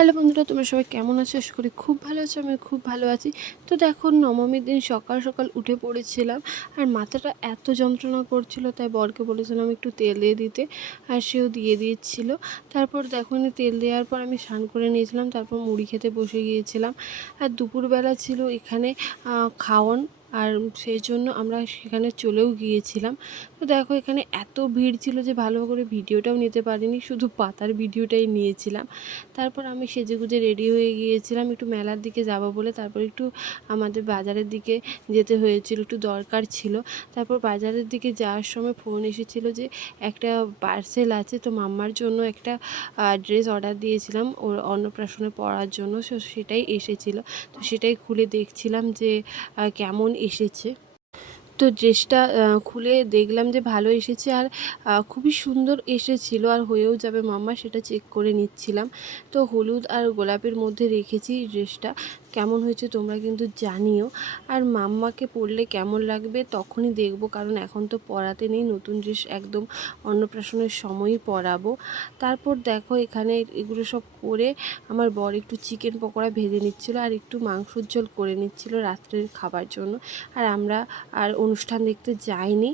Hello বন্ধুরা, তোমরা সবাই কেমন আছো? আশা করি খুব ভালো আছো আমি খুব ভালো আছি। তো দেখো, নবমীর দিন সকাল সকাল উঠে পড়েছিলাম, আর মাথাটা এত যন্ত্রণা করছিল, তাই বরকে বলেছিলাম একটু তেল দিয়ে দিতে, আর সেও দিয়ে দিয়েছিল। তারপর দেখো তেল দেওয়ার পর আমি স্নান করে নিয়েছিলাম, তারপর মুড়ি খেতে বসে গিয়েছিলাম। আর দুপুরবেলা ছিল এখানে খাওয়ান, আর সেই জন্য আমরা সেখানে চলেও গিয়েছিলাম। তো দেখো, এখানে এত ভিড় ছিল যে ভালো করে ভিডিওটাও নিতে পারিনি, শুধু পাতার ভিডিওটাই নিয়েছিলাম। তারপর আমি সেজেগুজে রেডি হয়ে গিয়েছিলাম, একটু মেলার দিকে যাব বলে। তারপর একটু আমাদের বাজারের দিকে যেতে হয়েছিল, একটু দরকার ছিল। তারপর বাজারের দিকে যাওয়ার সময় ফোন এসেছিল যে একটা পার্সেল আছে, তো মাম্মার জন্য একটা ড্রেস অর্ডার দিয়েছিলাম ওর অন্নপ্রাশনে পড়ার জন্য। সেটাই এসেছিল। তো সেটাই খুলে দেখছিলাম যে কেমন এসেছে। তো ড্রেসটা খুলে দেখলাম যে ভালো এসেছে আর খুবই সুন্দর এসেছিল আর হয়েও যাবে মাম্মা সেটা চেক করে নিচ্ছিলাম। তো হলুদ আর গোলাপের মধ্যে রেখেছি ড্রেসটা। কেমন হয়েছে তোমরা কিন্তু জানিও। আর মাম্মাকে পড়লে কেমন লাগবে তখনই দেখব, কারণ এখন তো পরাতে নেই, নতুন ড্রেস একদম অন্নপ্রাশনের সময়ই পরাবো তারপর দেখো এখানে এগুলো সব করে আমার বর একটু চিকেন পকোড়া ভেজে নিচ্ছিল আর একটু মাংসর ঝোল করে নিচ্ছিল রাত্রের খাবার জন্য। আর আমরা আর অনুষ্ঠান দেখতে যাইনি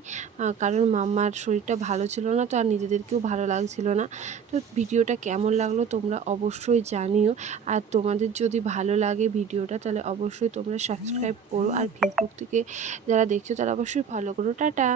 কারণ মাম্মার শরীরটা ভালো ছিল না, তো আর নিজেদেরকেও ভালো লাগছিল না। তো ভিডিওটা কেমন লাগল তোমরা অবশ্যই জানিও। আর তোমাদের যদি ভালো লাগে ভিডিওটা তাহলে অবশ্যই তোমরা সাবস্ক্রাইব করো আর ফেসবুক থেকে যারা দেখছ তারা অবশ্যই ফলো করো। টাটা!